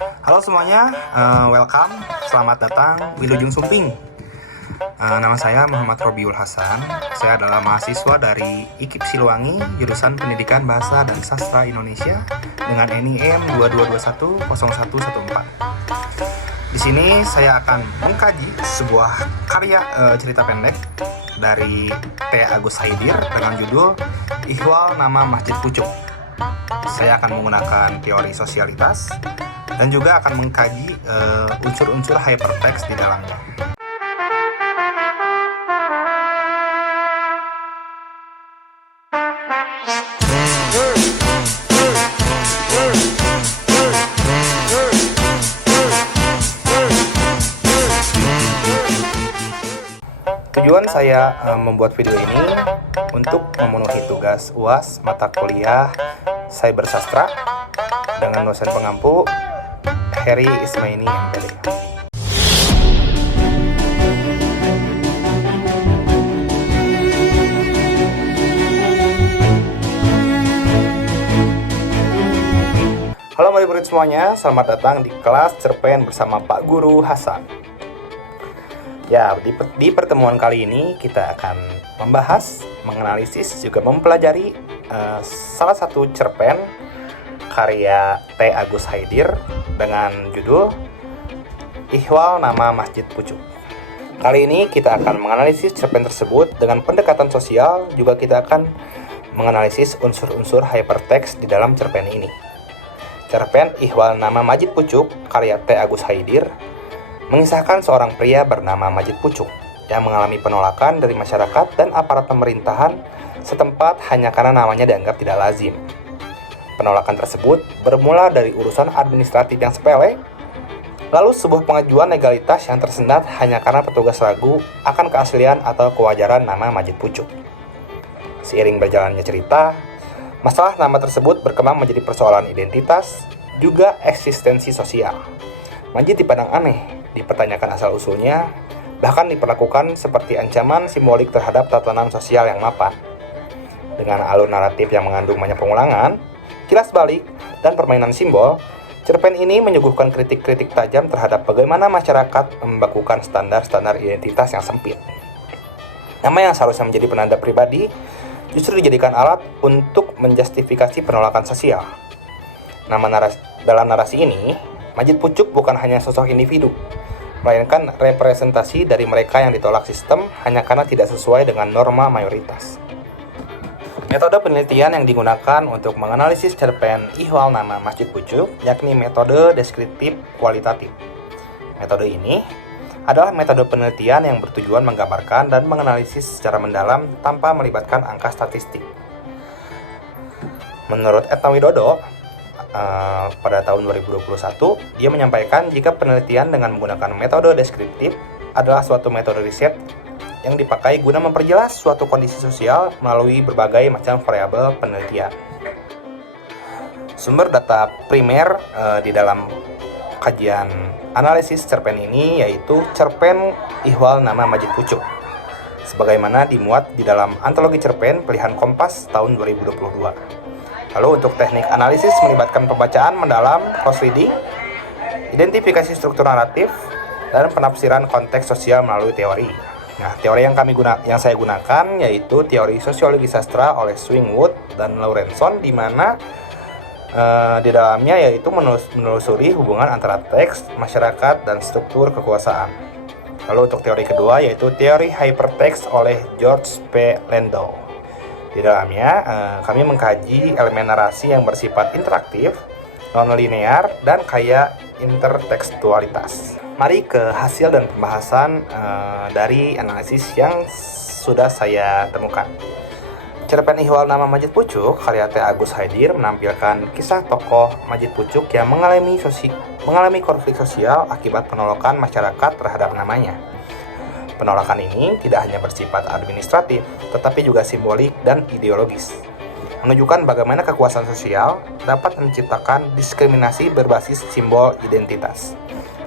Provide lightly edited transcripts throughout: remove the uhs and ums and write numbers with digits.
Halo semuanya, welcome, selamat datang Wilujeng Sumping. Nama saya Muhammad Robiul Hasan. Saya adalah mahasiswa dari IKIP Siliwangi, jurusan Pendidikan Bahasa dan Sastra Indonesia dengan NIM 22210114. Di sini saya akan mengkaji sebuah karya cerita pendek dari T. Agus Haidir dengan judul Ihwal Nama Masjid Pucuk. Saya akan menggunakan teori sosialitas dan juga akan mengkaji unsur-unsur hypertext di dalamnya. Tujuan saya membuat video ini untuk memenuhi tugas UAS mata kuliah Cyber Sastra dengan dosen pengampu Heri Ismaini MPD. Halo murid-murid semuanya, selamat datang di kelas cerpen bersama Pak Guru Hasan. Ya, di pertemuan kali ini kita akan membahas, menganalisis, juga mempelajari salah satu cerpen karya T. Agus Haidir dengan judul Ihwal Nama Masjid Pucuk. Kali ini kita akan menganalisis cerpen tersebut dengan pendekatan sosial, juga kita akan menganalisis unsur-unsur hypertext di dalam cerpen ini. Cerpen Ihwal Nama Masjid Pucuk karya T. Agus Haidir mengisahkan seorang pria bernama Masjid Pucuk yang mengalami penolakan dari masyarakat dan aparat pemerintahan setempat hanya karena namanya dianggap tidak lazim. Penolakan tersebut bermula dari urusan administratif yang sepele, lalu sebuah pengajuan legalitas yang tersendat hanya karena petugas ragu akan keaslian atau kewajaran nama Masjid Pucuk. Seiring berjalannya cerita, masalah nama tersebut berkembang menjadi persoalan identitas, juga eksistensi sosial. Masjid dipandang aneh, dipertanyakan asal-usulnya, bahkan diperlakukan seperti ancaman simbolik terhadap tatanan sosial yang mapan. Dengan alur naratif yang mengandung banyak pengulangan, kilas balik, dan permainan simbol, cerpen ini menyuguhkan kritik-kritik tajam terhadap bagaimana masyarakat membakukan standar-standar identitas yang sempit. Nama yang seharusnya menjadi penanda pribadi justru dijadikan alat untuk menjustifikasi penolakan sosial. Dalam narasi ini, Masjid Pucuk bukan hanya sosok individu, melainkan representasi dari mereka yang ditolak sistem hanya karena tidak sesuai dengan norma mayoritas. Metode penelitian yang digunakan untuk menganalisis cerpen Ihwal Nama Masjid Pucuk yakni metode deskriptif kualitatif. Metode ini adalah metode penelitian yang bertujuan menggambarkan dan menganalisis secara mendalam tanpa melibatkan angka statistik. Menurut Etna Widodo, pada tahun 2021, dia menyampaikan jika penelitian dengan menggunakan metode deskriptif adalah suatu metode riset yang dipakai guna memperjelas suatu kondisi sosial melalui berbagai macam variabel penelitian. Sumber data primer di dalam kajian analisis cerpen ini yaitu cerpen Ihwal Nama Masjid Pucuk, sebagaimana dimuat di dalam antologi cerpen pilihan Kompas tahun 2022. Lalu untuk teknik analisis melibatkan pembacaan mendalam, close reading, identifikasi struktur naratif, dan penafsiran konteks sosial melalui teori. Nah, teori yang saya gunakan yaitu teori sosiologi sastra oleh Swingwood dan Lawrenson, di mana di dalamnya yaitu menelusuri hubungan antara teks, masyarakat, dan struktur kekuasaan. Lalu untuk teori kedua yaitu teori hypertext oleh George P. Landau. Di dalamnya kami mengkaji elemen narasi yang bersifat interaktif, non-linear, dan kaya intertekstualitas. Mari ke hasil dan pembahasan dari analisis yang sudah saya temukan. Cerpen Ihwal Nama Masjid Pucuk karya T. Agus Haidir menampilkan kisah tokoh Masjid Pucuk yang mengalami konflik sosial akibat penolakan masyarakat terhadap namanya. Penolakan ini tidak hanya bersifat administratif, tetapi juga simbolik dan ideologis, menunjukkan bagaimana kekuasaan sosial dapat menciptakan diskriminasi berbasis simbol identitas.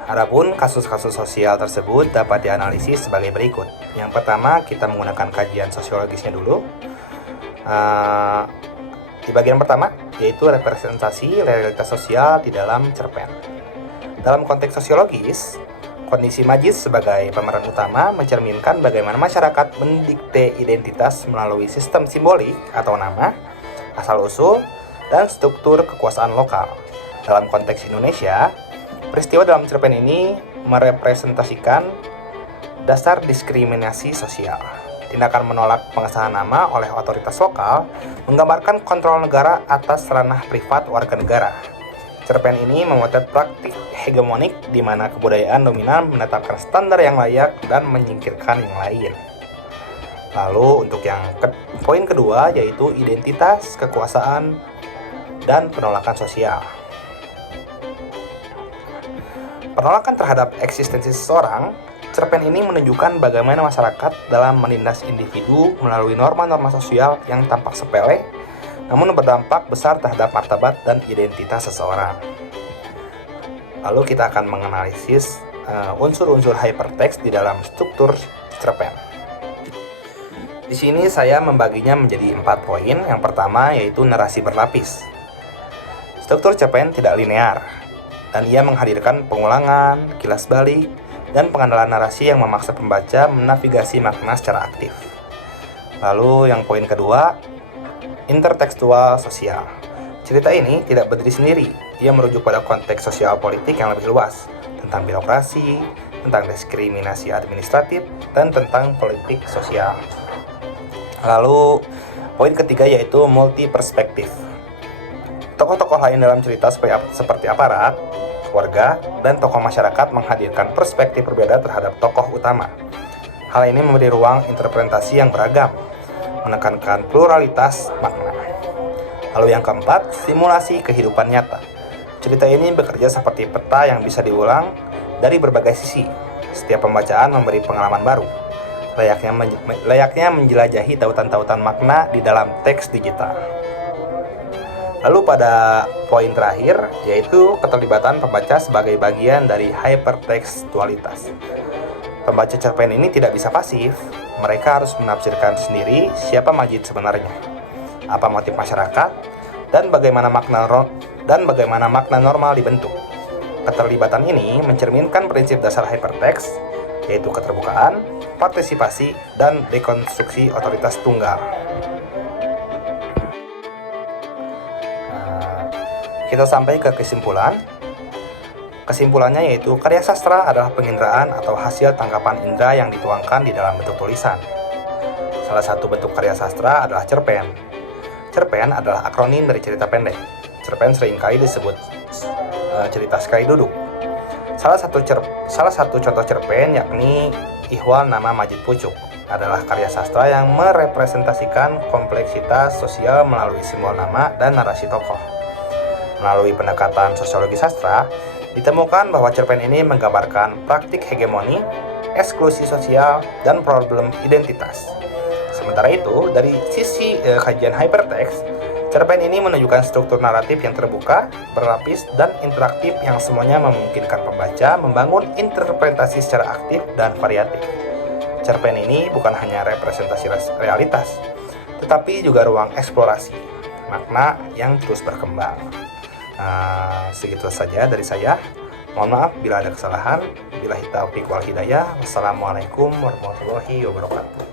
Adapun kasus-kasus sosial tersebut dapat dianalisis sebagai berikut. Yang pertama, kita menggunakan kajian sosiologisnya dulu. Di bagian pertama, yaitu representasi realitas sosial di dalam cerpen. Dalam konteks sosiologis, kondisi majis sebagai pemeran utama mencerminkan bagaimana masyarakat mendikte identitas melalui sistem simbolik atau nama, asal-usul, dan struktur kekuasaan lokal. Dalam konteks Indonesia, peristiwa dalam cerpen ini merepresentasikan dasar diskriminasi sosial. Tindakan menolak pengesahan nama oleh otoritas lokal menggambarkan kontrol negara atas ranah privat warga negara. Cerpen ini memotret praktik hegemonik di mana kebudayaan dominan menetapkan standar yang layak dan menyingkirkan yang lain. Lalu untuk yang poin kedua yaitu identitas, kekuasaan, dan penolakan sosial. Penolakan terhadap eksistensi seseorang, cerpen ini menunjukkan bagaimana masyarakat dalam menindas individu melalui norma-norma sosial yang tampak sepele, namun berdampak besar terhadap martabat dan identitas seseorang. Lalu kita akan menganalisis unsur-unsur hypertext di dalam struktur cerpen. Di sini saya membaginya menjadi 4 poin. Yang pertama yaitu narasi berlapis. Struktur cerpen tidak linear, dan ia menghadirkan pengulangan, kilas balik, dan pengandalan narasi yang memaksa pembaca menavigasi makna secara aktif. Lalu yang poin kedua, intertekstual sosial. Cerita ini tidak berdiri sendiri, ia merujuk pada konteks sosial politik yang lebih luas, tentang birokrasi, tentang diskriminasi administratif, dan tentang politik sosial. Lalu poin ketiga yaitu multi perspektif. Tokoh-tokoh lain dalam cerita seperti aparat, keluarga, dan tokoh masyarakat menghadirkan perspektif berbeda terhadap tokoh utama. Hal ini memberi ruang interpretasi yang beragam, menekankan pluralitas makna. Lalu yang keempat, simulasi kehidupan nyata. Cerita ini bekerja seperti peta yang bisa diulang dari berbagai sisi. Setiap pembacaan memberi pengalaman baru, layaknya menjelajahi tautan-tautan makna di dalam teks digital. Lalu pada poin terakhir, yaitu keterlibatan pembaca sebagai bagian dari hypertekstualitas. Pembaca cerpen ini tidak bisa pasif, mereka harus menafsirkan sendiri siapa Majid sebenarnya, apa motif masyarakat, dan bagaimana makna normal dibentuk. Keterlibatan ini mencerminkan prinsip dasar hypertext, yaitu keterbukaan, partisipasi, dan dekonstruksi otoritas tunggal. Kita sampai ke kesimpulan. Kesimpulannya yaitu karya sastra adalah penginderaan atau hasil tangkapan indera yang dituangkan di dalam bentuk tulisan. Salah satu bentuk karya sastra adalah cerpen. Cerpen adalah akronim dari cerita pendek. Cerpen seringkali disebut cerita sekali duduk. Salah satu contoh cerpen yakni Ihwal Nama Majid Pucuk adalah karya sastra yang merepresentasikan kompleksitas sosial melalui simbol nama dan narasi tokoh. Melalui pendekatan sosiologi sastra, ditemukan bahwa cerpen ini menggambarkan praktik hegemoni, eksklusi sosial, dan problem identitas. Sementara itu, dari sisi kajian hypertext, cerpen ini menunjukkan struktur naratif yang terbuka, berlapis, dan interaktif yang semuanya memungkinkan pembaca membangun interpretasi secara aktif dan variatif. Cerpen ini bukan hanya representasi realitas, tetapi juga ruang eksplorasi, makna yang terus berkembang. Segitu saja dari saya. Mohon maaf bila ada kesalahan. Billahi taufiq wal hidayah. Wassalamualaikum warahmatullahi wabarakatuh.